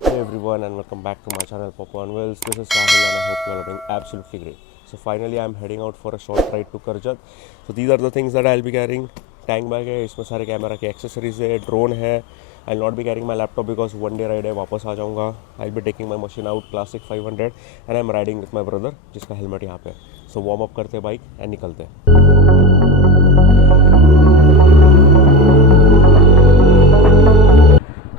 Hey everyone and welcome back to my channel Papa on Wheels. This is Sahil and I hope you are doing absolutely great. So finally I'm heading out for a short ride to Karjat. So these are the things that I'll be carrying. Tank bag है, इसमें सारे camera के accessories है, drone है. I not be carrying my laptop because one day ride है, वापस आ जाऊँगा. I be taking my machine out classic 500 and I am riding with my brother जिसका हेलमेट यहाँ पे. सो वार्म अप करते बाइक एंड निकलते.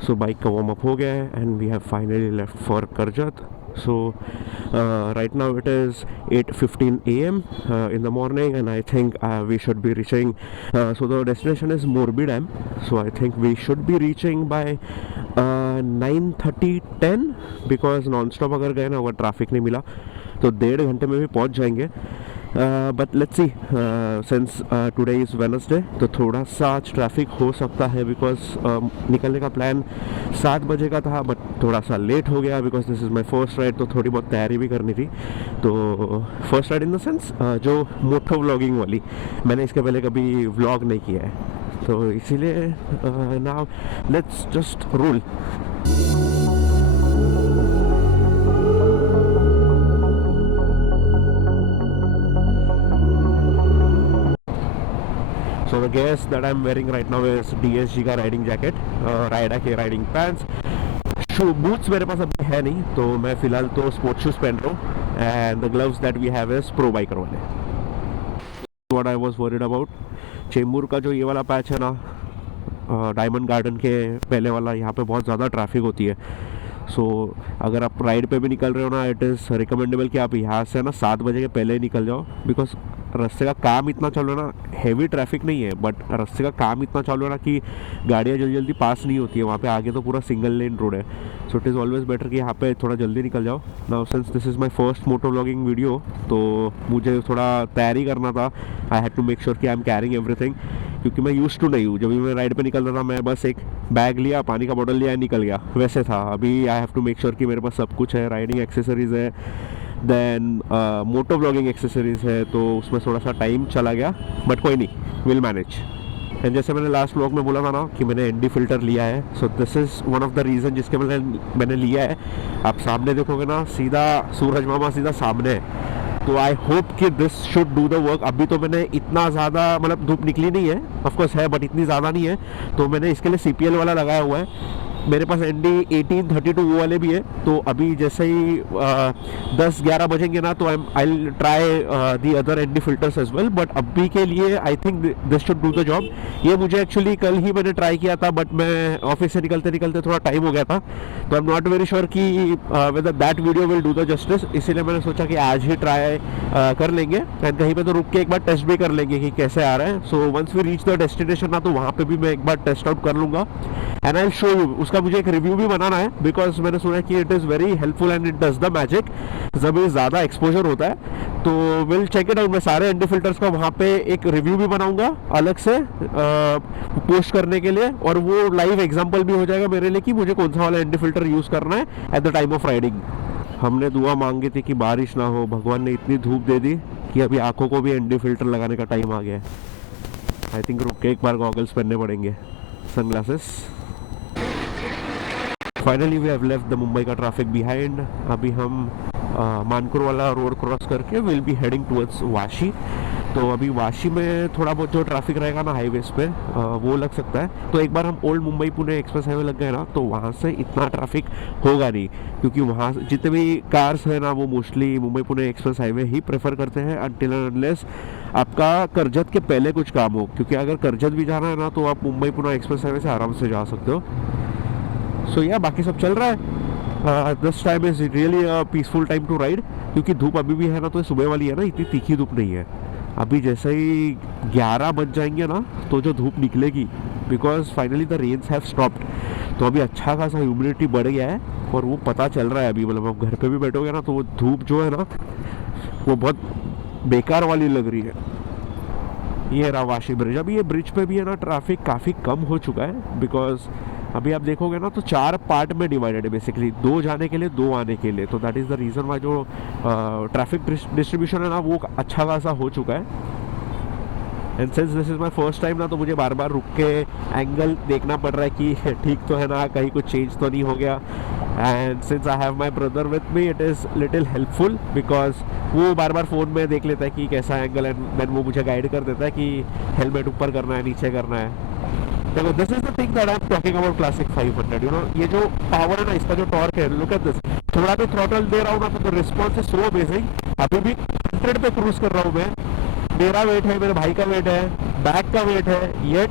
सो बाइक का वार्म अप हो गया है and we have finally left for Karjat. So right now it is 8:15 a.m. In the morning and I think we should be reaching, so the destination is Morbi Dam, so I think we should be reaching by 9:30 10 because non-stop अगर गए ना, अगर traffic नहीं मिला तो 1.5 घंटे में भी पहुंच जाएंगे. But let's see, since today is Wednesday तो थोड़ा सा आज ट्रैफिक हो सकता है बिकॉज निकलने का प्लान 7 बजे का था बट थोड़ा सा लेट हो गया because this is my first ride. तो थोड़ी बहुत तैयारी भी करनी थी. तो first ride in the sense जो मोटो व्लॉगिंग वाली, मैंने इसके पहले कभी व्लॉग नहीं किया है तो इसीलिए now let's just roll. So the gears that I'm wearing right now is DSG का राइडिंग जैकेट, राइडा के राइडिंग पैंट्स, शू बूट्स मेरे पास अभी है नहीं तो मैं फ़िलहाल तो स्पोर्ट्स शूज़ पहन रहा हूँ and the gloves that we have is pro biker वाले. What I was worried about, Chembur का जो ये वाला पैच है ना, डायमंड गार्डन के पहले वाला, यहाँ पे बहुत ज़्यादा ट्रैफिक होती है. सो अगर आप राइड पे भी निकल रहे हो ना, इट इज़ रिकमेंडेबल कि आप यहाँ से ना 7 बजे के पहले ही निकल जाओ बिकॉज रास्ते का काम इतना चालू है ना, हैवी ट्रैफिक नहीं है बट रास्ते का काम इतना चालू है ना कि गाड़ियाँ जल्दी जल्दी पास नहीं होती है. वहाँ पे आगे तो पूरा सिंगल लेन रोड है. So it is always better कि यहाँ पे थोड़ा जल्दी निकल जाओ. Now since this is my first moto vlogging video तो मुझे थोड़ा तैयारी करना था. I had to make sure कि आई एम कैरिंग एवरीथिंग क्योंकि मैं यूज़ टू नहीं हूँ. जब भी मैं राइड पे निकल रहा था मैं बस एक बैग लिया, पानी का बॉटल लिया, निकल गया, वैसे था. अभी I have to make sure कि मेरे पास सब कुछ है, राइडिंग एक्सेसरीज़ है, देन मोटो व्लॉगिंग एक्सेसरीज़ है, तो उसमें थोड़ा सा टाइम चला गया बट कोई नहीं, विल मैनेज. एंड जैसे मैंने लास्ट व्लॉग में बोला था ना कि मैंने ND फ़िल्टर लिया है, सो this is one of the reason जिसके मैंने लिया है. आप सामने देखोगे ना, सीधा सूरज मामा सीधा सामने है. तो आई होप कि this should do the work. अभी तो मैंने इतना ज़्यादा, मतलब धूप निकली नहीं है, ऑफकोर्स है बट इतनी ज़्यादा नहीं है, तो मैंने इसके लिए CPL वाला लगाया हुआ है. मेरे पास ND 1832 वो वाले भी है. तो अभी जैसे ही 10-11 बजेंगे ना तो I try the other ND filters as well. But अभी के लिए I think this should do the job. ये मुझे एक्चुअली कल ही मैंने ट्राई किया था बट मैं ऑफिस से निकलते निकलते थोड़ा टाइम हो गया था, तो I am not very sure कि whether that video will do the justice. इसीलिए मैंने सोचा कि आज ही ट्राई कर लेंगे एंड कहीं पे तो रुक के एक बार टेस्ट भी कर लेंगे कि कैसे आ रहा है. So once we reach the destination ना तो वहाँ पे भी मैं एक बार टेस्ट आउट कर लूँगा and I will show you. उसका मुझे एक रिव्यू भी बनाना है बिकॉज मैंने सुना है कि it is very helpful and it does the magic. जब ये ज़्यादा एक्सपोजर होता है तो विल चेक इट आउट. मैं सारे ND फिल्टर्स का वहाँ पे एक रिव्यू भी बनाऊंगा अलग से पोस्ट करने के लिए, और वो लाइव एग्जांपल भी हो जाएगा मेरे लिए कि मुझे कौन सा वाला ND फिल्टर यूज़ करना है at the time of riding. हमने दुआ मांगी थी कि बारिश ना हो, भगवान ने इतनी धूप दे दी कि अभी आंखों को भी ND फिल्टर लगाने का टाइम आ गया है. आई थिंक रुक के एक बार गॉगल्स पहनने पड़ेंगे, sunglasses. Finally we have left the Mumbai का ट्रैफिक बिहाइंड. अभी हम मानकुर वाला रोड क्रॉस करके will be heading towards Vashi. तो अभी वाशी में थोड़ा बहुत जो ट्रैफिक रहेगा ना हाईवेज पे वो लग सकता है. तो एक बार हम old Mumbai Pune express highway लग गए ना तो वहाँ से इतना ट्रैफिक होगा नहीं क्योंकि वहाँ जितने भी कार्स हैं ना वो mostly Mumbai Pune express highway ही प्रेफर करते हैं अनटिल अनलेस आपका करजत के पहले कुछ काम हो. क्योंकि अगर करजत भी जाना है ना तो आप मुंबई पुणे एक्सप्रेस हाईवे से आराम से जा सकते हो. सो या बाकी सब चल रहा है. This time is really a peaceful time to ride क्योंकि धूप अभी भी है ना, तो सुबह वाली है ना, इतनी तीखी धूप नहीं है. अभी जैसे ही 11 बज जाएंगे ना तो जो धूप निकलेगी because finally the rains have stopped. तो अभी अच्छा खासा ह्यूमिडिटी बढ़ गया है और वो पता चल रहा है अभी. मतलब आप घर पे भी बैठोगे ना तो वो धूप जो है ना वो बहुत बेकार वाली लग रही है. ये रहा वाशी ब्रिज. अभी ये ब्रिज पे भी है ना ट्रैफिक काफ़ी कम हो चुका है बिकॉज अभी आप देखोगे ना तो 4 पार्ट में डिवाइडेड है बेसिकली, 2 जाने के लिए 2 आने के लिए. तो that is the reason why जो ट्रैफिक डिस्ट्रीब्यूशन है ना वो अच्छा खासा हो चुका है. And since this is my first time ना, तो मुझे बार बार रुक के एंगल देखना पड़ रहा है कि ठीक तो है ना, कहीं कुछ चेंज तो नहीं हो गया. And since I have my brother with me, it is little helpful because वो बार बार फ़ोन में देख लेता है कि कैसा एंगल, एंड देन वो मुझे गाइड कर देता है कि हेलमेट ऊपर करना है, नीचे करना है. देखो, this is the thing that I am talking about classic 500. You know, ये जो पावर है ना, इसका जो टॉर्क है, लुक एट दिस. थोड़ा भी थ्रॉटल दे रहा हूँ ना, तो रिस्पॉन्स इज सो अमेजिंग. अभी भी 100 पे क्रूज कर रहा हूँ मैं. मेरा वेट है, मेरे भाई का वेट है, बैक का वेट है, yet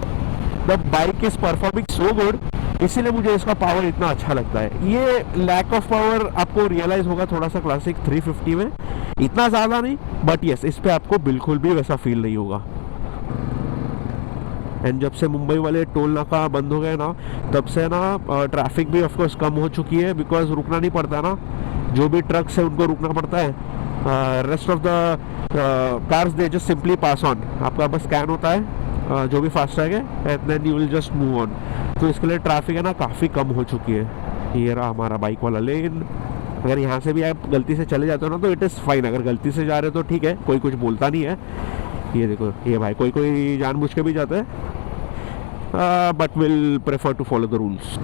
the bike is performing so good. इसीलिए मुझे इसका पावर इतना अच्छा लगता है. ये लैक ऑफ पावर आपको रियलाइज होगा थोड़ा सा क्लासिक 350 में, इतना ज़्यादा नहीं, बट यस, इस पे आपको बिल्कुल भी वैसा फील नहीं होगा. एंड जब से मुंबई वाले टोल नाका बंद हो गए ना, तब से ना ट्रैफिक भी ऑफकोर्स कम हो चुकी है, बिकॉज रुकना नहीं पड़ता ना. जो भी ट्रक्स है उनको रुकना पड़ता है. Rest of the cars they just simply pass on. आपका बस स्कैन होता है जो भी फास्टैग है, and then you will just move on. तो इसके लिए ट्रैफिक है ना काफ़ी कम हो चुकी है. ये रहा हमारा बाइक वाला लेन. अगर यहाँ से भी आप गलती से चले जाते हो ना, तो इट इज़ फाइन. अगर गलती से जा रहे हो तो ठीक है, कोई कुछ बोलता नहीं है. ये देखो, ये भाई कोई कोई जानबूझ के भी जाता है, but will prefer to follow the rules.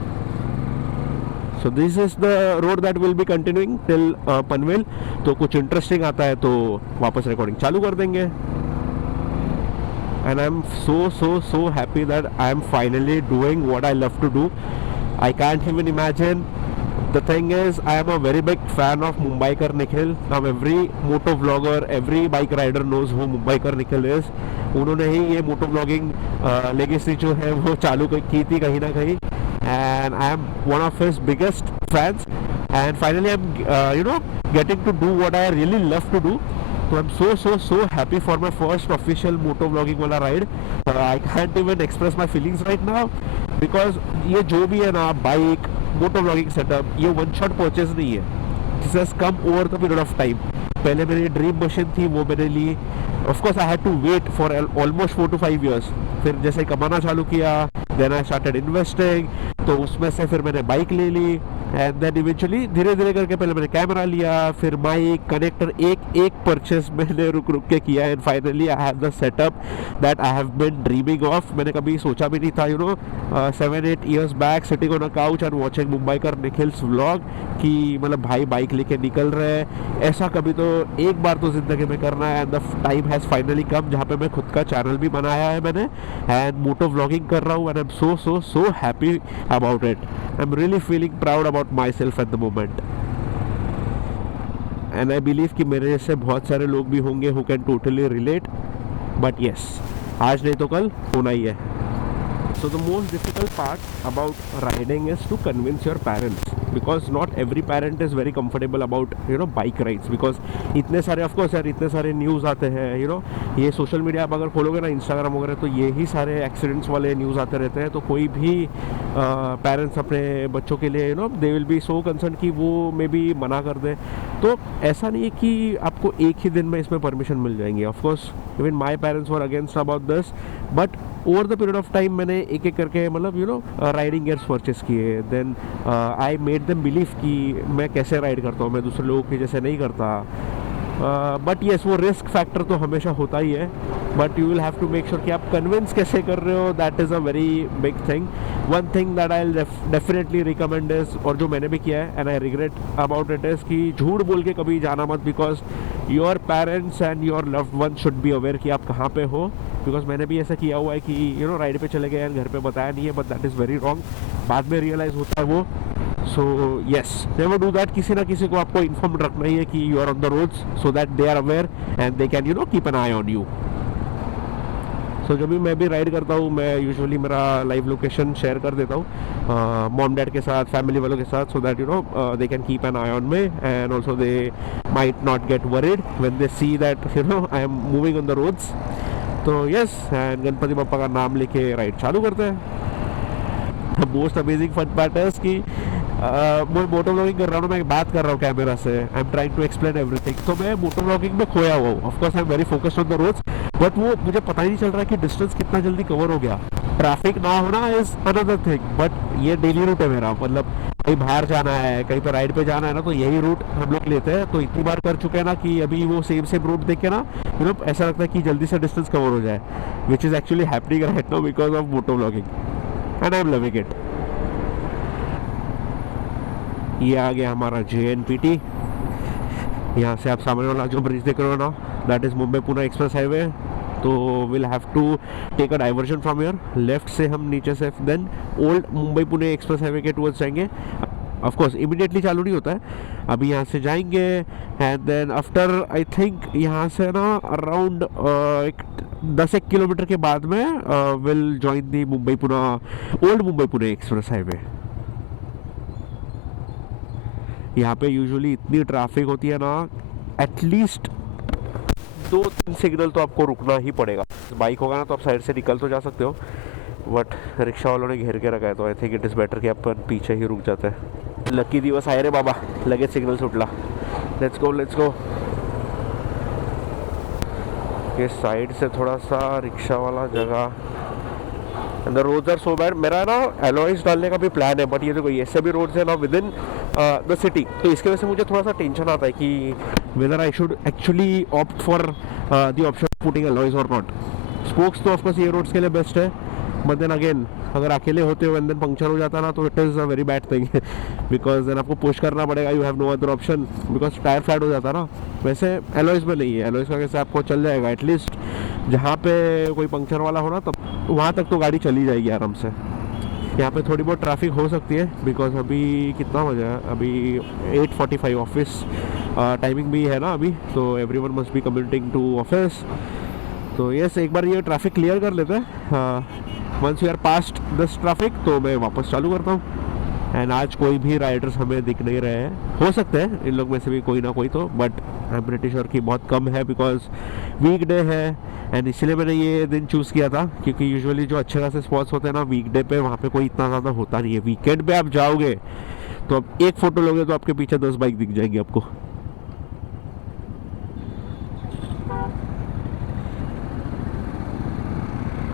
So this is the road that will be continuing till Panvel. तो कुछ इंटरेस्टिंग आता है तो वापस रिकॉर्डिंग चालू कर देंगे. And I'm so happy that I am finally doing what I love to do. I can't even imagine. The thing is, I am a very big fan of Mumbaikar Nikhil. Now every moto vlogger, every bike rider knows who Mumbaikar Nikhil is. उन्होंने ही ये moto vlogging legacy जो है वो चालू की थी कहीं ना कहीं. And I am one of his biggest fans. And finally I'm getting to do what I really love to do. So I'm so happy for my first official moto vlogging वाला ride. I can't even express my feelings right now because ये जो भी है ना, bike, moto vlogging setup, ये one shot purchase नहीं है. This has come over the period of time. पहले मेरी ड्रीम मशीन थी, वो मैंने ली. Of course I had to wait for almost 4 to 5 years. फिर जैसे कमाना चालू किया, देन आई स्टार्टेड इन्वेस्टिंग, तो उसमें से फिर मैंने बाइक ले ली. एंड देन इवेंचुअली धीरे धीरे करके पहले मैंने कैमरा लिया, फिर माइक, कनेक्टर, एक परचेस मैंने रुक के किया. And finally I have the setup that I have been dreaming of. मैंने कभी सोचा भी नहीं था, 7-8 years back sitting on a couch and watching Mumbaikar Nikhil's vlog, कि मतलब भाई बाइक लेके निकल रहे हैं. ऐसा कभी तो एक बार तो जिंदगी में करना है. And the time has finally कम जहाँ पे मैं खुद का चैनल भी बनाया है मैंने, एंड मोटो व्लॉगिंग कर रहा हूँ. And I M so happy about it. I'm really feeling proud about myself at the moment. And I believe कि मेरे जैसे बहुत सारे लोग भी होंगे who can totally relate. But yes, आज नहीं तो कल होना ही है. So the most difficult part about riding is to convince your parents, because not every parent is very comfortable about bike rides, because इतने सारे of course यार इतने सारे न्यूज़ आते हैं. ये सोशल मीडिया आप अगर खोलोगे ना, इंस्टाग्राम वगैरह, तो ये ही सारे एक्सीडेंट्स वाले न्यूज़ आते रहते हैं. तो कोई भी पेरेंट्स अपने बच्चों के लिए they will be so concern कि वो मे बी मना कर दे. तो ऐसा नहीं है कि आपको एक ही दिन में इसमें परमिशन मिल जाएंगी. Of course even my parents were against about this, but over the period of time मैंने एक करके मतलब राइडिंग गियर्स परचेस किए. Then I made them believe कि मैं कैसे राइड करता हूँ, मैं दूसरे लोगों के जैसे नहीं करता. बट येस, वो रिस्क फैक्टर तो हमेशा होता ही है, but you will have to make sure कि आप कन्विंस कैसे कर रहे हो. That is a very big thing. One thing that I definitely recommend is, और जो मैंने भी किया है and I regret about it is, कि झूठ बोल के कभी जाना मत, because your parents and your loved one should be aware कि आप कहाँ पे हो. बिकॉज मैंने भी ऐसा किया हुआ है कि राइड पे चले गए एंड घर पे बताया नहीं है, but that is very wrong. बाद में रियलाइज़ होता है वो. So yes, never do that. किसी ना किसी को आपको इन्फॉर्म रखना ही है कि you are on the roads, so that they are aware and they can keep an eye on you. So जब भी मैं भी राइड करता हूँ, मैं यूजुअली मेरा लाइव लोकेशन शेयर कर देता हूँ मॉम डैड के साथ, फैमिली वालों के साथ, so that they can keep an eye on me, and also they might not get worried when they see that I am moving on the roads. तो yes, and Ganpati Bappa का नाम लेके ride चालू करते हैं. The most amazing fun part है कि मैं मोटो व्लॉगिंग कर रहा हूँ, मैं बात कर रहा हूँ कैमरा से, I am trying to explain everything. तो मैं मोटो व्लॉगिंग में खोया हुआ हूँ. Of course I am very focused on the roads, but वो मुझे पता ही नहीं चल रहा है कि डिस्टेंस कितना जल्दी कवर हो गया. ट्रैफिक ना होना इज अनदर थिंग, बट ये डेली रूट है मेरा. मतलब कहीं बाहर जाना है, कहीं पर राइड पे जाना है ना, तो यही रूट हम लोग लेते हैं। तो इतनी बार कर चुके हैं ना कि अभी वो सेम रूट देख के ना ऐसा लगता है कि जल्दी से डिस्टेंस कवर हो जाए, which is actually happening right now because of moto vlogging and I am loving it. ये आ गया हमारा JNPT। यहाँ से आप सामने वाला जो ब्रिज देख रहे हो ना, that is Mumbai Pune express highway. तो will have to take a diversion from here, left से हम नीचे से then old Mumbai Pune express highway के टूवर्ड्स जाएंगे। ऑफ कोर्स इमीडिएटली चालू नहीं होता है, अभी यहाँ से जाएंगे and then after I think यहाँ से ना अराउंड 10 किलोमीटर के बाद में will join the Mumbai Pune old Mumbai Pune express highway. यहाँ पे यूजुअली इतनी ट्रैफिक होती है ना, एटलीस्ट 2-3 सिग्नल तो आपको रुकना ही पड़ेगा। बाइक होगा ना तो आप साइड से निकल तो जा सकते हो, बट रिक्शा वालों ने घेर के रखा है, तो I think it is better कि अपन पीछे ही रुक जाते हैं। लकी दिवस आहे रे बाबा, लगेच सिग्नल सुटला। Let's go let's go. ये साइड से थोड़ा सा रिक्शा वाला जगह, the roads are so bad. मेरा ना एलॉयज डालने का भी प्लान है, बट ये देखो ऐसे भी रोड्स है ना विद इन द सिटी, तो इसके वजह से मुझे थोड़ा सा टेंशन आता है कि whether I should actually opt for the option putting alloys और नॉट। स्पोक्स तो ऑफकोर्स ये रोड्स के लिए बेस्ट है, बट देन अगेन अगर अकेले होते हो एंड देन पंक्चर हो जाता ना, तो it is a very bad thing because then आपको पुश करना पड़ेगा, you have no other option because tyre flat हो जाता ना। वैसे एलॉयज में नहीं है, एलॉयज का कैसे आपको चल जाएगा, एटलीस्ट जहाँ पे कोई पंक्चर वाला हो ना तब वहाँ तक तो गाड़ी चली जाएगी आराम से। यहाँ पे थोड़ी बहुत ट्रैफिक हो सकती है बिकॉज अभी कितना बजा है, अभी 8:45 ऑफिस टाइमिंग भी है ना अभी, तो everyone must be commuting to office. तो यस, एक बार ये ट्रैफिक क्लियर कर लेते हैं। Once we are past this traffic तो मैं वापस चालू करता हूँ। एंड आज कोई भी राइडर्स हमें दिख नहीं रहे हैं, हो सकते हैं इन लोग में से भी कोई ना कोई, तो but I am pretty sure कि बहुत कम है बिकॉज वीकडे है। एंड इसलिए मैंने ये दिन चूज़ किया था क्योंकि यूजुअली जो अच्छे खासे स्पॉट्स होते हैं ना वीकडे पे, वहाँ पे कोई इतना ज़्यादा होता नहीं है। वीकेंड पे आप जाओगे तो आप एक फ़ोटो लोगे तो आपके पीछे 10 बाइक दिख जाएंगी आपको।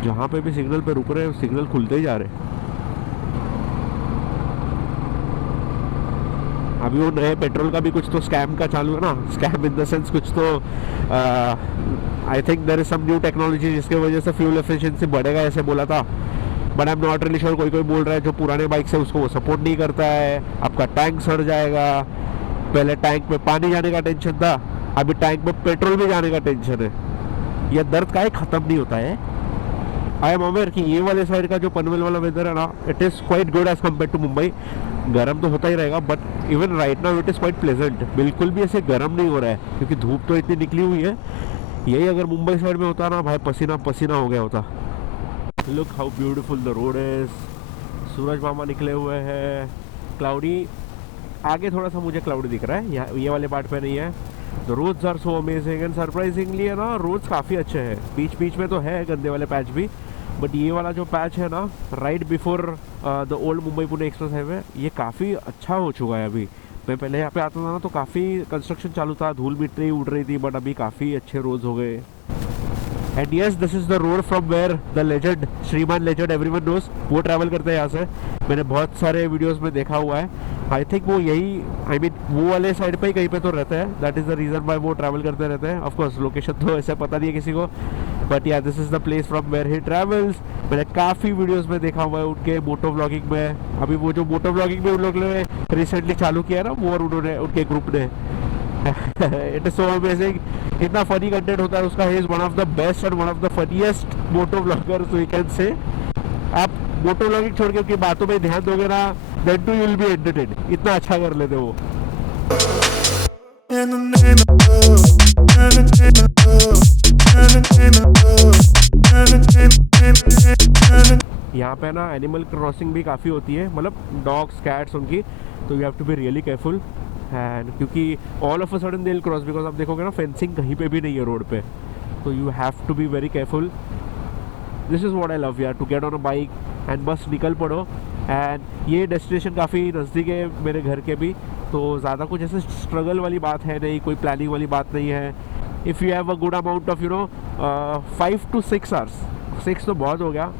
जहाँ पे भी सिग्नल पे रुक रहे हैं सिग्नल खुलते ही जा रहे हैं। अभी वो नए पेट्रोल का भी कुछ तो स्कैम का चालू है ना, स्कैम इन द सेंस कुछ तो I think there is some new technology जिसके वजह से फ्यूल एफिशिएंसी बढ़ेगा ऐसे बोला था, but I am not really sure. कोई कोई बोल रहा है जो पुराने बाइक से उसको वो सपोर्ट नहीं करता है, आपका टैंक सड़ जाएगा। पहले टैंक में पानी जाने का टेंशन था, अभी टैंक में पेट्रोल भी जाने का टेंशन है। यह दर्द का ख़त्म नहीं होता है। आई एम अवेयर कि ये वाले साइड का जो पनवेल वाला वेदर है ना, it is quite good as compared to Mumbai. गर्म तो होता ही रहेगा but even right now it is quite pleasant, बिल्कुल भी ऐसे गर्म नहीं हो रहा है क्योंकि धूप तो इतनी निकली हुई है। यही अगर मुंबई साइड में होता ना भाई, पसीना पसीना हो गया होता। Look how beautiful the road is, सूरज मामा निकले हुए हैं। क्लाउडी आगे थोड़ा सा मुझे क्लाउडी दिख रहा है, यहाँ ये वाले पार्ट पे नहीं है। The roads are so amazing and surprisingly है ना, रोड्स काफ़ी अच्छे हैं। बीच बीच में तो है गंदे वाले पैच भी, बट ये वाला जो पैच है ना right before the old Mumbai Pune express highway, ये काफ़ी अच्छा हो चुका है। अभी मैं पहले यहाँ पे आता था ना तो काफ़ी कंस्ट्रक्शन चालू था, धूल मिट्टी उड़ रही थी, बट अभी काफ़ी अच्छे रोड्स हो गए। And yes, this is the road from where the legend, Shriman legend everyone knows, वो ट्रैवल करते हैं यहाँ से। मैंने बहुत सारे वीडियोस में देखा हुआ है। आई थिंक वो यही आई मीन वो वाले साइड पे ही कहीं पे तो रहते हैं, that is the reason why वो ट्रैवल करते रहते हैं। ऑफ कोर्स लोकेशन तो ऐसे पता नहीं है किसी को, but yeah this is the place from where he travels. मैंने काफ़ी वीडियोस में देखा हुआ है उनके मोटो व्लॉगिंग में। अभी वो जो मोटो व्लॉगिंग में उन लोगों ने रिसेंटली चालू किया है ना, वो और उन्होंने उनके ग्रुप ने इट इज सो अमेजिंग, इतना फनी कंटेंट होता है उसका। He is one of the best and one of the funniest moto vloggers we can say. आप मोटो व्लॉगिंग छोड़ के उनकी बातों में ध्यान दोगे ना, then too you will be entertained, इतना अच्छा कर लेते वो। यहाँ पे ना एनिमल क्रॉसिंग भी काफ़ी होती है, मतलब डॉग्स कैट्स उनकी, तो you have to be really careful. And क्योंकि all of a sudden they will cross, because आप देखोगे ना फेंसिंग कहीं पे भी नहीं है रोड पे, तो you have to be very careful. This is what I love यार, to get on a bike and बस निकल पड़ो। एंड ये डेस्टिनेशन काफ़ी नज़दीक है मेरे घर के भी, तो ज़्यादा कुछ ऐसे स्ट्रगल वाली बात है नहीं, कोई प्लानिंग वाली बात नहीं है। If you have a good amount of 5 to 6 hours, 6 तो बहुत हो गया,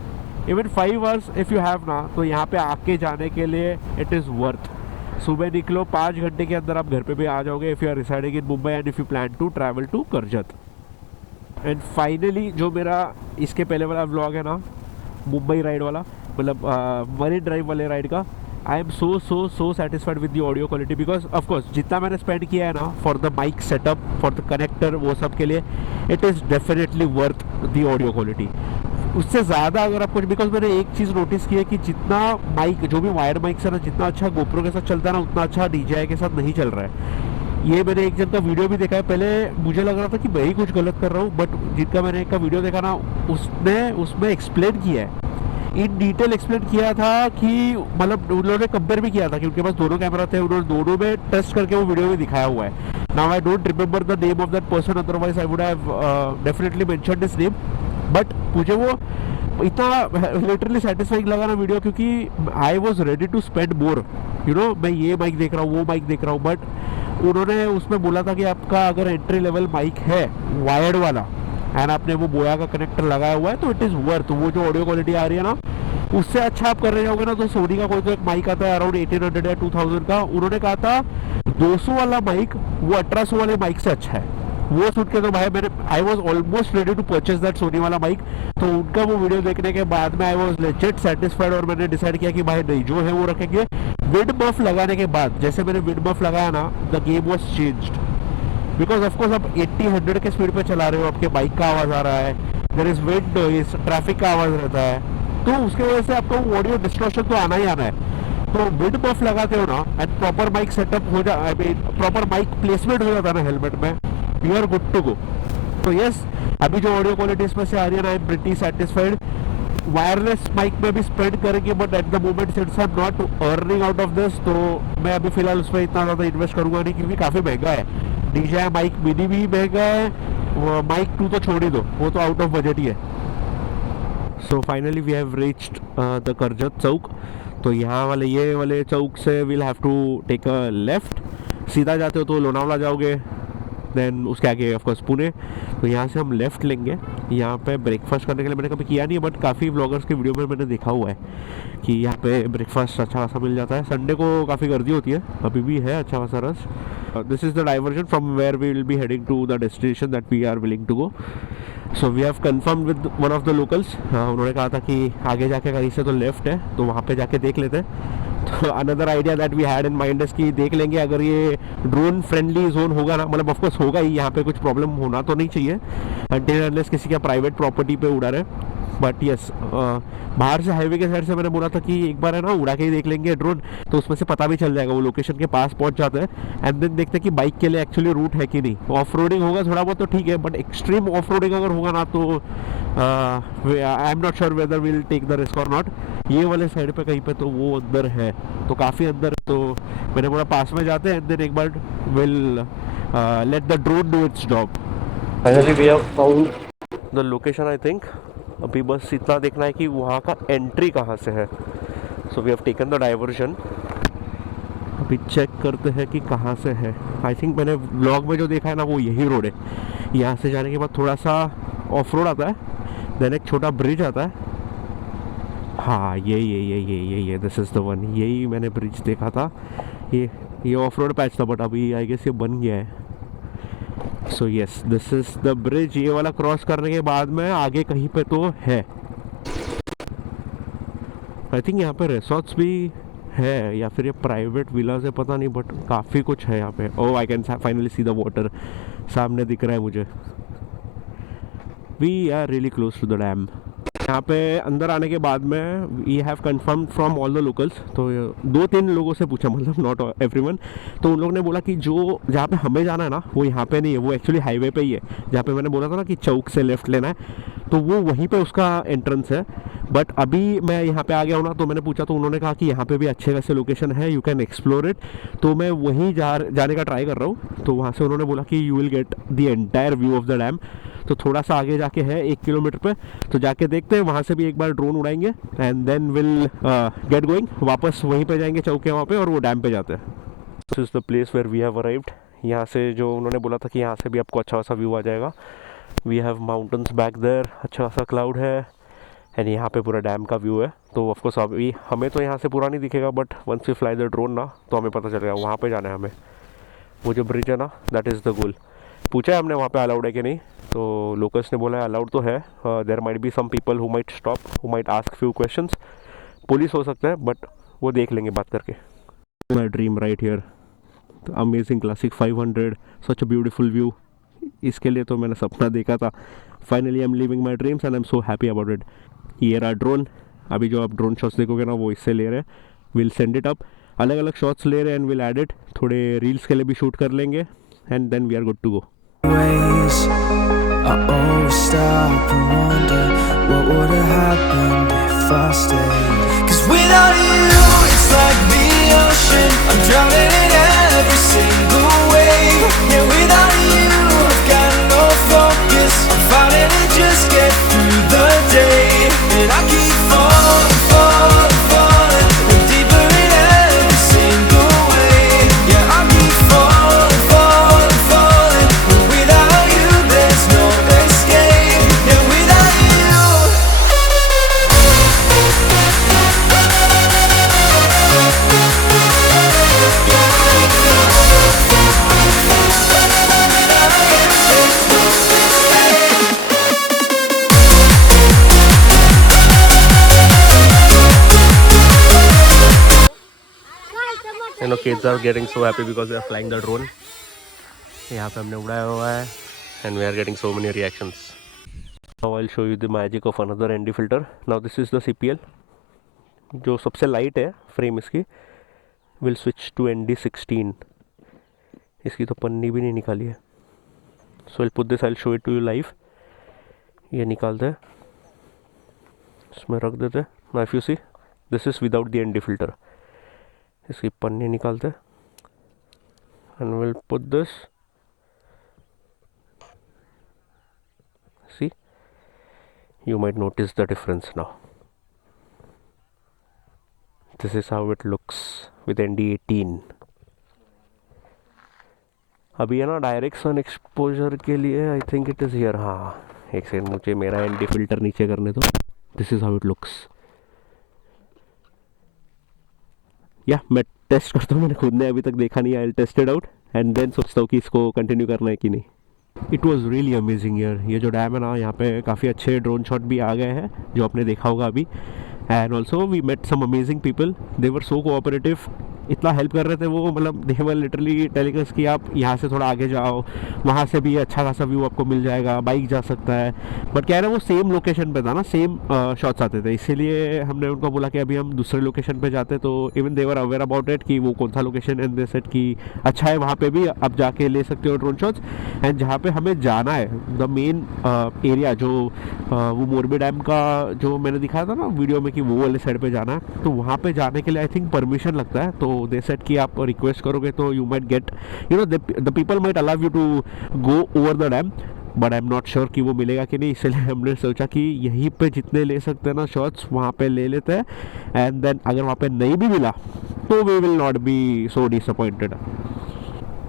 even 5 hours if you have ना, तो यहाँ पे आके जाने के लिए इट इज़ वर्थ। सुबह निकलो, 5 घंटे के अंदर आप घर पे भी आ जाओगे if you are residing in Mumbai and if you plan to travel to Karjat. And finally जो मेरा इसके पहले वाला व्लॉग है ना, मुंबई राइड वाला, मतलब मरीन ड्राइव वाले राइड का, I am so satisfied with the audio quality, because of course जितना मैंने स्पेंड किया है ना for the mic setup, for the connector, वो सब के लिए it is definitely worth the audio quality. उससे ज़्यादा अगर आप कुछ, बिकॉज मैंने एक चीज़ नोटिस की है कि जितना माइक, जो भी वायर्ड माइक है ना, जितना अच्छा गोप्रो के साथ चलता है ना, उतना अच्छा DJI के साथ नहीं चल रहा है। ये मैंने एक जन का वीडियो भी देखा है, पहले मुझे लग रहा था कि मैं ही कुछ गलत कर रहा हूँ, बट जिनका मैंने एक का वीडियो देखा ना, उसमें एक्सप्लेन किया है, इन डिटेल एक्सप्लेन किया था कि मतलब उन्होंने कंपेयर भी किया था कि उनके पास दोनों कैमरा थे, उन्होंने दोनों में टेस्ट करके वो वीडियो में दिखाया हुआ है। Now I don't remember the name of that person, otherwise I would have definitely mentioned his name, but मुझे वो इतना लिटरली सेटिस्फाइंग लगा ना वीडियो, क्योंकि I was ready to spend more, you know, मैं ये माइक देख रहा हूँ, वो माइक देख रहा हूँ, बट उन्होंने उसमें बोला था कि आपका अगर एंट्री लेवल माइक है वायर्ड वाला एंड आपने वो बोया का कनेक्टर लगाया हुआ है तो इट इज़ वर्थ, वो जो ऑडियो क्वालिटी आ रही है ना, उससे अच्छा आप कर रहे जाओगे ना। तो सोनी का कोई तो एक माइक आता है अराउंड 1800 या 2000 का, उन्होंने कहा था 200 वाला माइक वो 1800 वाले माइक से अच्छा है। वो सुन के तो भाई मैंने I was almost ready to purchase that Sony वाला माइक। तो उनका वो वीडियो देखने के बाद में आई वॉज लेजिट सेटिस्फाइड और मैंने डिसाइड किया कि भाई नहीं, जो है वो रखेंगे। विंड बफ लगाने के बाद, जैसे मैंने विंड बफ लगाया ना, the game was changed, because of course आप 80-100 के स्पीड पे चला रहे हो, आपके बाइक का आवाज़ आ रहा है, there is wind noise, traffic का आवाज़ रहता है, तो उसके वजह से आपको ऑडियो डिस्टॉर्शन तो आना ही आना है। तो विंड बफ लगाते हो ना एंड प्रॉपर माइक सेटअप हो जा, I mean proper mic placement हो जाता है ना हेलमेट में, you are good to go. तो यस, अभी जो ऑडियो क्वालिटी इसमें से आ रही है ना, I am pretty satisfied. Wireless mic में भी स्पेंड करेंगे, but at the moment since I am not earning out of this, तो मैं अभी फिलहाल उसमें इतना ज़्यादा इन्वेस्ट करूंगा नहीं, क्योंकि काफ़ी महंगा है। DJI माइक मिनी भी महंगा है, माइक 2 तो छोड़ ही दो, वो तो आउट ऑफ बजट ही है। So finally we have reached the Karjat chowk. तो यहाँ वाले ये वाले चौक से will have to take a left, सीधा जाते हो तो लोनावला जाओगे, देन उसके आगे ऑफकोर्स पुणे। तो यहाँ से हम लेफ़्ट लेंगे। यहाँ पे ब्रेकफास्ट करने के लिए मैंने कभी किया नहीं है, बट काफ़ी व्लॉगर्स के वीडियो में मैंने देखा हुआ है कि यहाँ पे ब्रेकफास्ट अच्छा खासा मिल जाता है। संडे को काफ़ी गर्दी होती है, अभी भी है अच्छा खासा rush. This is the diversion from where we will be heading to the destination that we are willing to go. So we have confirm with one of the locals, उन्होंने कहा था कि आगे जाके कहीं से तो लेफ़्ट है, तो वहाँ पे जाके देख लेते हैं। तो another idea that we had in mind is कि देख लेंगे अगर ये ड्रोन फ्रेंडली जोन होगा ना, मतलब ऑफकोर्स होगा ही, यहाँ पे कुछ प्रॉब्लम होना तो नहीं चाहिए अनटिल अनलेस किसी का प्राइवेट प्रॉपर्टी पे उड़ा रहे। बट यस, बाहर से हाईवे के साइड से मैंने बोला था कि एक बार है ना उड़ा के ही देख लेंगे ड्रोन, तो उसमें से पता भी चल जाएगा, वो लोकेशन के पास पहुंच जाते हैं एंड देन देखते हैं कि बाइक के लिए एक्चुअली रूट है कि नहीं। ऑफ रोडिंग होगा थोड़ा बहुत तो ठीक है, बट एक्सट्रीम ऑफ रोडिंग अगर होगा ना तो I am not sure whether will take the risk और नॉट। ये वाले साइड पे कहीं पे तो वो अंदर है, तो काफ़ी अंदर, तो मैंने बोला पास में जाते हैं एंड देन एक बार will let the drone do its job. Finally we have found the location. I think अभी बस इतना देखना है कि वहाँ का एंट्री कहाँ से है। So we have taken the diversion, अभी चेक करते हैं कि कहाँ से है। आई थिंक मैंने व्लॉग में जो देखा है ना वो यही रोड है। यहाँ से जाने के बाद थोड़ा सा ऑफ रोड आता है, देन एक छोटा ब्रिज आता है। हाँ ये दिस इज़ द वन, यही मैंने ब्रिज देखा था। ये ऑफ रोड पैच था, बट अभी आई गेस ये बन गया है। So yes, this is the bridge. ये वाला क्रॉस करने के बाद में आगे कहीं पे तो है, आई थिंक यहाँ पे रिसोर्ट्स भी है या फिर ये प्राइवेट विलाज है, पता नहीं, बट काफ़ी कुछ है यहाँ पे। Oh, I can finally see the water, सामने दिख रहा है मुझे। We are really close to the dam. यहाँ पे अंदर आने के बाद में we have confirm from all the locals, तो 2-3 लोगों से पूछा, मतलब नॉट एवरीवन, तो उन लोगों ने बोला कि जो जहाँ पे हमें जाना है ना वो यहाँ पे नहीं है, वो एक्चुअली हाईवे पे ही है। जहाँ पे मैंने बोला था ना कि चौक से लेफ़्ट लेना है, तो वो वहीं पे उसका एंट्रेंस है। बट अभी मैं यहाँ पे आ गया हूँ ना, तो मैंने पूछा तो उन्होंने कहा कि यहाँ पे भी अच्छे खासे लोकेशन है, यू कैन एक्सप्लोर इट। तो मैं वहीं जाने का ट्राई कर रहा हूँ। तो वहाँ से उन्होंने बोला कि you will get the entire view of the dam. तो थोड़ा सा आगे जाके है 1 किलोमीटर पे, तो जाके देखते हैं, वहाँ से भी एक बार ड्रोन उड़ाएंगे and then will get going. वापस वहीं पे जाएंगे चौक के वहाँ पे और वो डैम पे जाते हैं। This is the place where we have arrived. यहाँ से जो उन्होंने बोला था कि यहाँ से भी आपको अच्छा खासा व्यू आ जाएगा। We have mountains back there, अच्छा खासा क्लाउड है एंड यहाँ पे पूरा डैम का व्यू है। तो ऑफकोर्स अभी हमें तो यहाँ से पूरा नहीं दिखेगा, but once we fly the drone ना तो हमें पता चलेगा वहाँ पे जाना है हमें। वो जो ब्रिज है ना, दैट इज़ द गोल। पूछा है हमने वहाँ पे अलाउड है कि नहीं, तो लोकल्स ने बोला है अलाउड तो है। There might be some people who might stop, who might ask few questions, police हो सकता है, बट वो देख लेंगे बात करके। My dream right here, amazing classic 500, such a beautiful view. इसके लिए तो मैंने सपना देखा था। Finally I am living my dreams and I am so happy about it. ये रहा ड्रोन। अभी जो आप ड्रोन शॉट्स देखोगे ना वो इससे ले रहे हैं। विल सेंड इट अप, अलग अलग शॉट्स ले रहे हैं एंड विल एड इट। थोड़े रील्स के लिए भी शूट कर लेंगे and then we are good to go. I always stop and wonder what would have happened if I stayed. 'Cause without you, it's like the ocean, I'm drowning in every single wave. Yeah, without you, I've got no focus, I'm fighting to just get through the day. And I keep falling, falling, falling, and deeper in every single way. Yeah, I keep falling, falling, falling, and without you there's no escape. Yeah, without you. You know, kids are getting so happy because they are flying the drone. यहाँ पे हमने उड़ाया हुआ है and we are getting so many reactions. Now I'll show you the magic of another ND filter. Now this is the CPL, जो सबसे light है frame इसकी। Will switch to ND16. इसकी तो पन्नी भी नहीं निकाली है। So I'll put this, I'll show it to you live. ये निकालते हैं, इसमें रख देते हैं। Now if you see, this is without the ND filter. इसकी पन्नी निकालते हैं and we'll put this. See, you might notice the difference now. This is how it looks with ND18. अभी है ना डायरेक्ट सन एक्सपोजर के लिए I think it is here. हाँ, एक सेकंड, मुझे मेरा ND फिल्टर नीचे करने दो। This is how it looks. या मैं टेस्ट करता हूँ, मैंने खुद ने अभी तक देखा नहीं। I will test it out and then सोचता हूँ कि इसको कंटिन्यू करना है कि नहीं। It was really amazing year. ये जो डैम है ना, यहाँ पे काफ़ी अच्छे ड्रोन शॉट भी आ गए हैं जो आपने देखा होगा अभी। And also we met some amazing people, they were so cooperative. इतना हेल्प कर रहे थे वो, मतलब दे वर लिटरली टेलिंग अस कि आप यहाँ से थोड़ा आगे जाओ, वहाँ से भी अच्छा खासा व्यू आपको मिल जाएगा, बाइक जा सकता है। बट कह रहे वो सेम लोकेशन पे था ना, सेम शॉट्स आते थे, इसीलिए हमने उनको बोला कि अभी हम दूसरे लोकेशन पे जाते। तो even they were aware about it कि वो कौन सा लोकेशन एंड दे सेड कि अच्छा है वहाँ पे भी आप जाके ले सकते हो ड्रोन शॉट्स। एंड जहाँ पे हमें जाना है, द मेन एरिया जो वो मोरबी डैम का जो मैंने दिखाया था ना वीडियो में कि वो वाले साइड पे जाना है, तो वहाँ पे जाने के लिए आई थिंक परमिशन लगता है। तो दे सेड कि आप रिक्वेस्ट करोगे तो you might get, you know, the people might allow you to go over the dam, but I am not sure कि वो मिलेगा कि नहीं। इसलिए हमने सोचा कि यहीं पे जितने ले सकते हैं ना शॉट्स वहाँ पे ले लेते हैं। एंड देन अगर वहाँ पे नहीं भी मिला तो we will not be so disappointed.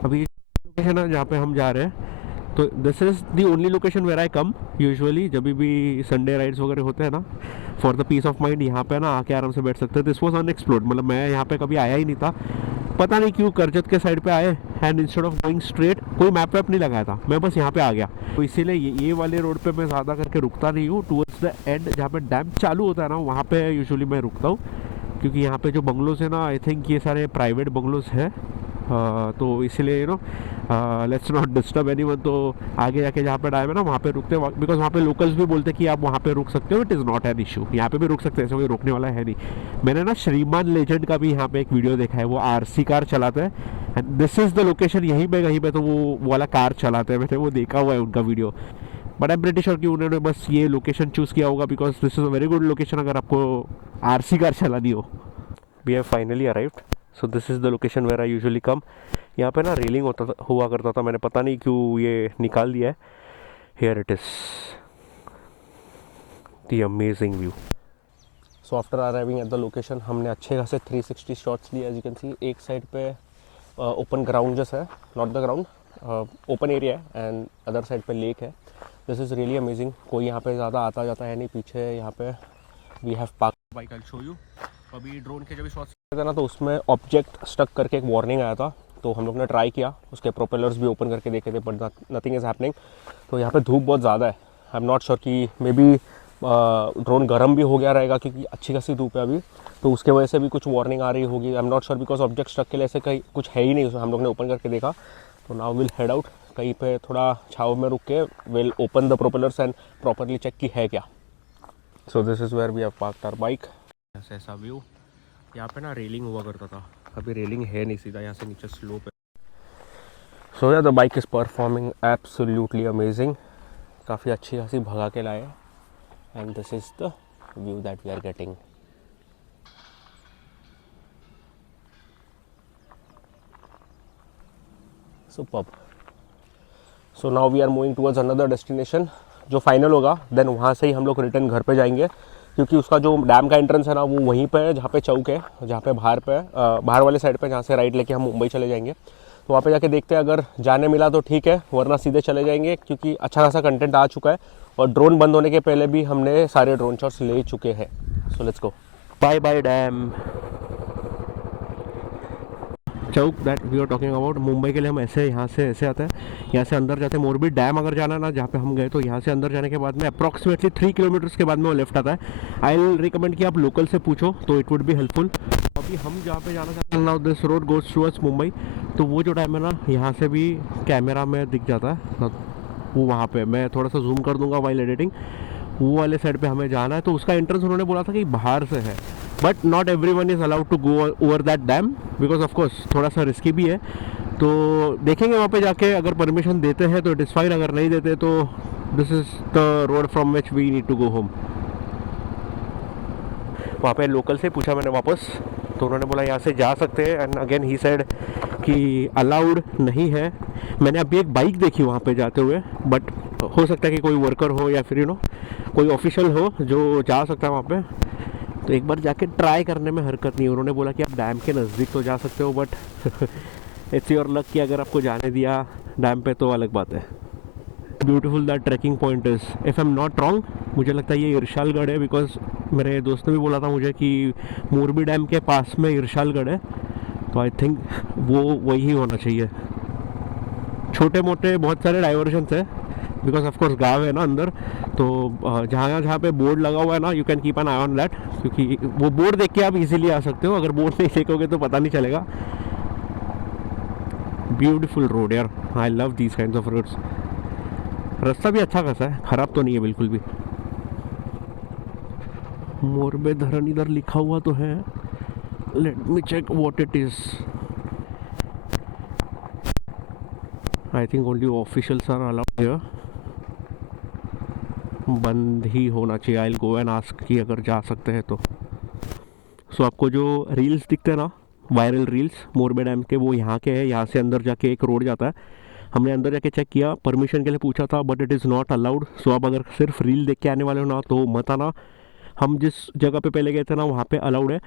अभी लोकेशन है जहाँ पे हम जा रहे हैं, तो this is the only location where I come usually. जब भी संडे राइड्स वगैरह होते हैं ना, for the peace of mind यहाँ पे ना आके आराम से बैठ सकते हैं। दिस वॉज अनएक्सप्लोर्ड, मतलब मैं यहाँ पे कभी आया ही नहीं था। पता नहीं क्यों करजत के साइड पे आए and instead of going straight, कोई मैप वैप नहीं लगाया था, मैं बस यहाँ पे आ गया। तो इसीलिए ये वाले रोड पे मैं ज़्यादा करके रुकता नहीं हूँ। टूवर्ड्स द एंड जहाँ पे डैम चालू होता है ना, वहाँ पे यूजुअली मैं रुकता हूँ, क्योंकि यहाँ पे जो बंगलोज है ना, आई थिंक ये सारे प्राइवेट बंगलोज हैं। तो इसलिए you know let's not disturb anyone. तो आगे जाके जहाँ पे डैम है ना वहाँ पे रुकते हैं, बिकॉज वहाँ पे लोकल्स भी बोलते हैं कि आप वहाँ पे रुक सकते हो, it is not an issue. यहाँ पे भी रुक सकते हैं, ऐसा कोई रोकने वाला है नहीं। मैंने ना श्रीमान लेजेंड का भी यहाँ पे एक वीडियो देखा है, वो RC कार चलाते हैं and this is the location, यहीं पे कहीं पे तो वो वाला कार चलाते हैं। मैंने वो देखा हुआ है उनका video, but I am pretty sure कि उन्होंने बस ये लोकेशन चूज़ किया होगा because this is a very good location अगर आपको RC कार चलानी हो। We have finally arrived, so this is the location where I usually come. यहाँ पे ना रेलिंग हुआ करता था, मैंने पता नहीं क्यों ये निकाल दिया है। Here it is the amazing view. So after arriving at the location हमने अच्छे खासे 360 शॉट्स लिए। एज यू कैन सी, एक साइड पे ओपन ग्राउंड जैसा है, not the ground, open area है, एंड अदर साइड पे लेक है। This is really amazing. कोई यहाँ पे ज़्यादा आता जाता है नहीं। पीछे यहाँ पे we have park bike, I show you. अभी ड्रोन के जब शॉट्स थे ना तो उसमें ऑब्जेक्ट स्टक करके एक वार्निंग आया था, तो हम लोग ने ट्राई किया, उसके प्रोपेलर्स भी ओपन करके देखे थे, बट नथिंग इज़ हैपनिंग। तो यहाँ पे धूप बहुत ज़्यादा है, आई एम नॉट श्योर कि मे बी ड्रोन गर्म भी हो गया रहेगा क्योंकि अच्छी खासी धूप है अभी, तो उसके वजह से भी कुछ वार्निंग आ रही होगी, I am not sure, because object stuck के लिए ऐसे कहीं कुछ है ही नहीं, हम लोग ने ओपन करके देखा। तो नाउ विल हेड आउट, कहीं पे थोड़ा छाव में रुक के will open the propellers and properly check की है क्या। So this is where we have parked our bike. ऐसा व्यू, यहाँ पे ना रेलिंग हुआ करता था, अभी रेलिंग है नहीं, सीधा यहाँ से नीचे स्लोप है। So yeah the bike is performing absolutely amazing, काफ़ी अच्छी खासी भगा के लाए, and this is the view that we are getting. Superb. So now we are moving towards another destination, जो फाइनल होगा देन वहाँ से ही हम लोग रिटर्न घर पे जाएंगे, क्योंकि उसका जो डैम का एंट्रेंस है ना वो वहीं पे है जहाँ पे चौक है, जहाँ पे बाहर वाले साइड पे, जहाँ से राइट लेके हम मुंबई चले जाएंगे। तो वहाँ पे जाके देखते हैं, अगर जाने मिला तो ठीक है, वरना सीधे चले जाएंगे, क्योंकि अच्छा खासा कंटेंट आ चुका है और ड्रोन बंद होने के पहले भी हमने सारे ड्रोन शॉट्स ले चुके हैं। So let's go. Bye bye dam. चौक that we are talking about, Mumbai के लिए हम ऐसे यहाँ से ऐसे आते हैं, यहाँ से अंदर जाते हैं। मोरबी डैम अगर जाना ना जहाँ पे हम गए, तो यहाँ से अंदर जाने के बाद में अप्रॉक्सीमेटली 3 किलोमीटर्स के बाद में वो लेफ्ट आता है। आई विल रिकमेंड कि आप लोकल से पूछो तो इट वुड बी हेल्पफुल। अभी हम जहाँ पे जाना चाहते हैं, now this road goes towards Mumbai, तो वो जो डैम है ना यहाँ से भी कैमरा में दिख जाता है, वो वहाँ पे मैं थोड़ा सा जूम कर दूंगा वाइल एडिटिंग, वो वाले साइड पे हमें जाना है। तो उसका एंट्रेंस उन्होंने बोला था कि बाहर से है, but not everyone is allowed to go over that dam, because of course थोड़ा सा रिस्की भी है। तो देखेंगे वहाँ पे जाके, अगर परमिशन देते हैं तो इट इज़ फाइन, अगर नहीं देते तो this is the road from which we need to go home. वहाँ पे लोकल से पूछा मैंने वापस, तो उन्होंने बोला यहाँ से जा सकते हैं, एंड अगेन ही सेड कि अलाउड नहीं है। मैंने अभी एक बाइक देखी वहाँ पे जाते हुए, बट हो सकता है कि कोई वर्कर हो या फिर कोई ऑफिशियल हो जो जा सकता है वहाँ पे, तो एक बार जाके ट्राई करने में हरकत नहीं। उन्होंने बोला कि आप डैम के नज़दीक तो जा सकते हो, बट इट्स योर लक कि अगर आपको जाने दिया डैम पे तो अलग बात है। Beautiful that trekking point is, if I am not wrong, मुझे लगता है ये इरशालगढ़ है, बिकॉज मेरे दोस्त ने भी बोला था मुझे कि मोरबी डैम के पास में इरशालगढ़ है, तो आई थिंक वो वही होना चाहिए। छोटे मोटे बहुत सारे डाइवर्जन्स है, बिकॉज ऑफ कोर्स गाँव है ना अंदर, तो जहाँ जहाँ पे बोर्ड लगा हुआ है ना, you can keep an eye on that, क्योंकि वो बोर्ड देख के आप इजीली आ सकते हो, अगर बोर्ड नहीं देखोगे तो पता नहीं चलेगा। ब्यूटीफुल रोड यार, I love these kinds of roads. रास्ता भी अच्छा खासा है, ख़राब तो नहीं है बिल्कुल भी। मोरबे धरन इधर लिखा हुआ तो है, let me check what it is. I think only officials are allowed here, बंद ही होना चाहिए। I will go and ask कि अगर जा सकते हैं तो। सो आपको जो रील्स दिखते हैं ना, वायरल रील्स मोरबे डैम के, वो यहाँ के हैं। यहाँ से अंदर जाके एक रोड जाता है, हमने अंदर जाके चेक किया, परमिशन के लिए पूछा था, but it is not allowed. So आप अगर सिर्फ रील देख के आने वाले हो ना तो मत आना। हम जिस जगह पे पहले गए थे ना वहाँ पे अलाउड है,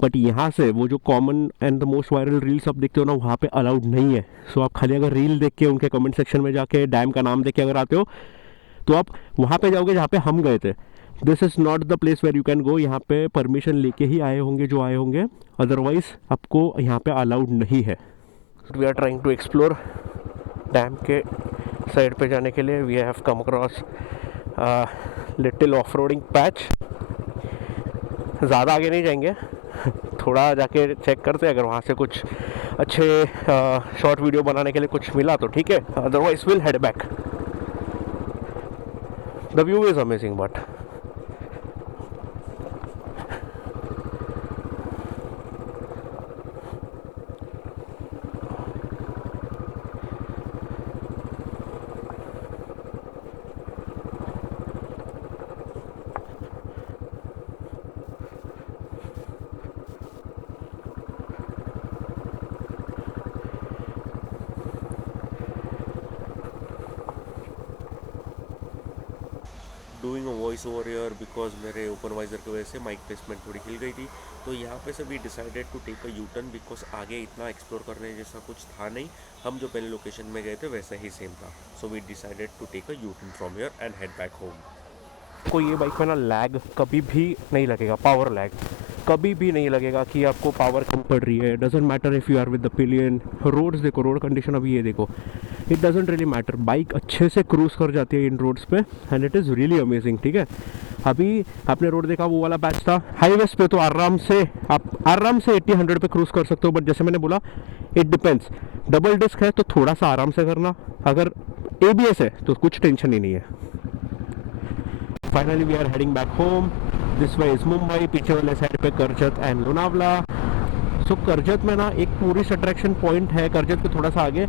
बट यहाँ से वो जो common and the most viral reels आप देखते हो ना, वहाँ पे अलाउड नहीं है। सो आप खाली अगर रील देख के उनके कमेंट सेक्शन में जाके डैम का नाम देख के अगर आते हो तो आप वहाँ पे जाओगे जहाँ पे हम गए थे। This is not the place where you can go. यहाँ पे परमिशन लेके ही आए होंगे जो आए होंगे, अदरवाइज आपको यहाँ पे अलाउड नहीं है। We are trying to explore dam के साइड पे जाने के लिए। We have come across little off roading patch. ज़्यादा आगे नहीं जाएंगे, थोड़ा जाके चेक करते हैं, अगर वहाँ से कुछ अच्छे शॉर्ट वीडियो बनाने के लिए कुछ मिला तो ठीक है, otherwise will head back. The view is amazing but doing a voice over year because मेरे ओपन वाइजर की वजह से माइक प्लेसमेंट थोड़ी हिल गई थी। तो यहाँ पे से we decided to take a U turn, because आगे इतना एक्सप्लोर करने जैसा कुछ था नहीं। हम जो पहले लोकेशन में गए थे वैसा ही सेम था। So we decided to take a U turn from here and head back home. आपको ये बाइक में ना लैग कभी भी नहीं लगेगा, पावर लैग कभी भी नहीं लगेगा कि आपको पावर कम पड़ रही है। Doesn't matter if you are with the pillion. Roads देखो, रोड कंडीशन अभी ये देखो, it doesn't really matter, bike अच्छे से क्रूज़ कर जाती है इन रोड्स पे and it is really amazing. ठीक है, अभी आपने रोड देखा वो वाला पैच था, हाईवेज पे तो आराम से आप आराम से 80-100 पे क्रूज़ कर सकते हो, बट जैसे मैंने बोला इट डिपेंड्स। डबल डिस्क है तो थोड़ा सा आराम से करना, अगर ABS है तो कुछ टेंशन ही नहीं है। Finally we are heading back home. This way is Mumbai, पीछे वाले साइड पे कर्जत एंड लोनावला। सो कर्जत में ना एक टूरिस्ट अट्रैक्शन पॉइंट है, कर्जत के थोड़ा सा आगे।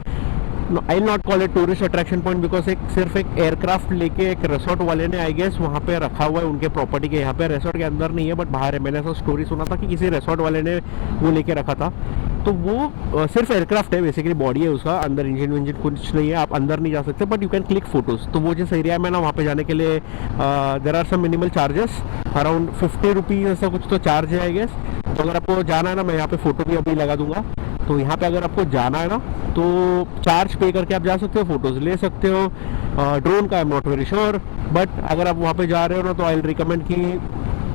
I not call it tourist attraction point because एक सिर्फ एक एयरक्राफ्ट लेके एक रिसोर्ट वाले ने आई गेस वहाँ पे रखा हुआ है उनके प्रॉपर्टी के, यहाँ पे रिसोर्ट के अंदर नहीं है बट बाहर है। मैंने ऐसा स्टोरी सुना था कि किसी रिसोर्ट वाले ने वो लेके रखा था, तो वो सिर्फ एयरक्राफ्ट है बेसिकली, बॉडी है उसका, अंदर इंजन विंजन कुछ नहीं है, आप अंदर नहीं जा सकते but you can click photos. तो वो जिस एरिया में ना वहाँ पे जाने के लिए there are some minimal charges, around 50 rupees ऐसा कुछ तो चार्ज है आई गेस। तो अगर आपको जाना है ना, मैं यहाँ पे फ़ोटो भी अभी लगा दूंगा, तो यहाँ पे अगर आपको जाना है ना तो चार्ज पे करके आप जा सकते हो, फोटोज़ ले सकते हो। ड्रोन का I am not very sure, but अगर आप वहाँ पे जा रहे हो ना तो आई विल रिकमेंड कि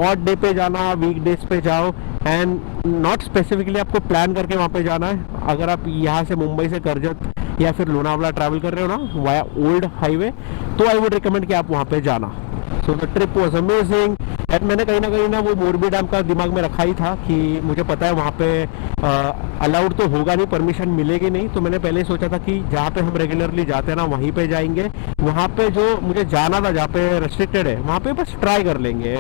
ऑड डे पे जाना, वीक डेज पे जाओ एंड नॉट स्पेसिफिकली आपको प्लान करके वहाँ पे जाना है। अगर आप यहाँ से मुंबई से करजत या फिर लोनावला ट्रैवल कर रहे हो ना वाया ओल्ड हाईवे, तो आई वुड रिकमेंड कि आप वहाँ पे जाना। So the trip was amazing and मैंने कहीं ना वो मोरबी डैम का दिमाग में रखा ही था कि मुझे पता है वहाँ पे अलाउड तो होगा नहीं, परमिशन मिलेगी नहीं, तो मैंने पहले ही सोचा था कि जहाँ पे हम रेगुलरली जाते हैं ना वहीं पे जाएंगे। वहाँ पे जो मुझे जाना था जहाँ पे रेस्ट्रिक्टेड है वहाँ पे बस ट्राई कर लेंगे,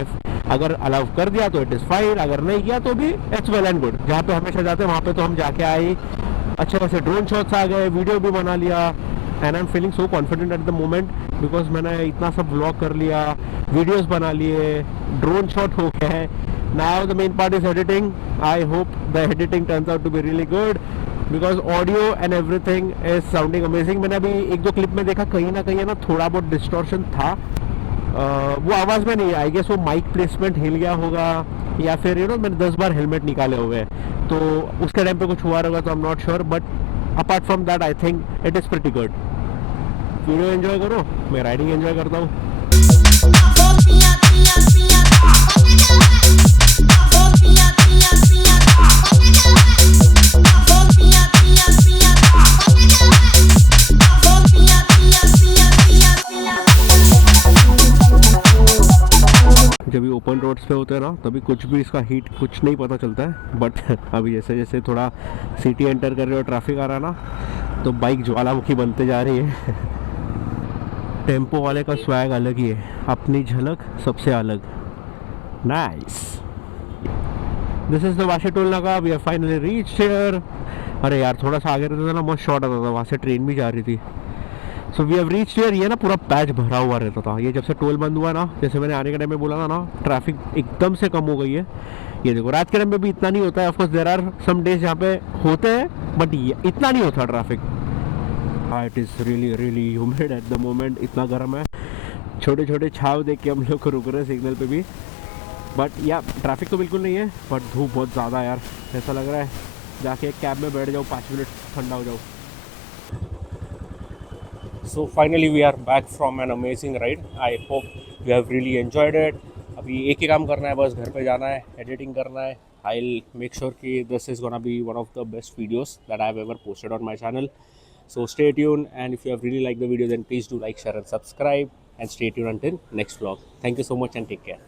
अगर अलाउ कर दिया तो इट इज़ फाइन, अगर नहीं किया तो भी इट्स वेल एंड गुड। जहाँ पे हमेशा जाते हैं वहाँ पे तो हम जाके आए, अच्छे खासे ड्रोन शॉट्स आ गए, वीडियो भी बना लिया and I am feeling so confident eight the moment because मैंने इतना सब व्लॉग कर लिया, वीडियोस बना लिए, ड्रोन शॉट हो गया है। Now the main part is editing. I hope the editing turns out to be really good because audio and everything is sounding amazing. मैंने अभी एक दो क्लिप में देखा कहीं ना कहीं है ना थोड़ा बहुत डिस्टॉर्शन था, वो आवाज़ में नहीं, आई गेस वो माइक प्लेसमेंट हिल गया होगा या फिर यू नो मैंने 10 बार हेलमेट निकाले हुए हैं तो उसके टाइम पे कुछ हुआ होगा, तो I am not sure, but apart from that I think it is pretty good. Video enjoy करो, मैं राइडिंग एंजॉय करता हूँ। जब ये ओपन रोड्स पे होते हैं ना तभी कुछ भी इसका हीट कुछ नहीं पता चलता है, बट अभी जैसे जैसे थोड़ा सिटी एंटर कर रहे हो, ट्रैफिक आ रहा है ना, तो बाइक ज्वालामुखी बनते जा रही है। टेम्पो वाले का स्वैग अलग ही है, अपनी झलक सबसे अलग। Nice, this is the Vashi toll naka, we have finally reached here. अरे यार थोड़ा सा आगे रहता था ना बहुत शॉर्ट आता था, वहाँ से ट्रेन भी जा रही थी। So we have reached here. ये ना पूरा पैच भरा हुआ रहता था, ये जब से टोल बंद हुआ ना, जैसे मैंने आने के टाइम में बोला था ना, ट्रैफिक एकदम से कम हो गई है। ये देखो रात के टाइम में भी इतना नहीं होता है, of course there are some days जहाँ पे होते हैं बट इतना नहीं होता ट्रैफिक। हाँ, it is really really humid eight the moment, इतना गर्म है। छोटे छोटे छाव देख के हम लोग रुक रहे हैं सिग्नल पे भी, बट या ट्रैफिक तो बिल्कुल नहीं है बट धूप बहुत ज़्यादा है यार। ऐसा लग रहा है जाके एक कैब में बैठ जाओ, 5 मिनट ठंडा हो जाओ। So finally we are back from an amazing ride. I hope you have really enjoyed it. अभी एक ही काम करना है, बस घर पे जाना है, एडिटिंग करना है। I'll make sure कि this is gonna be one of the best videos that I have ever posted on my channel. So stay tuned, and if you have really liked the video then please do like, share and subscribe, and stay tuned until next vlog. Thank you so much and take care.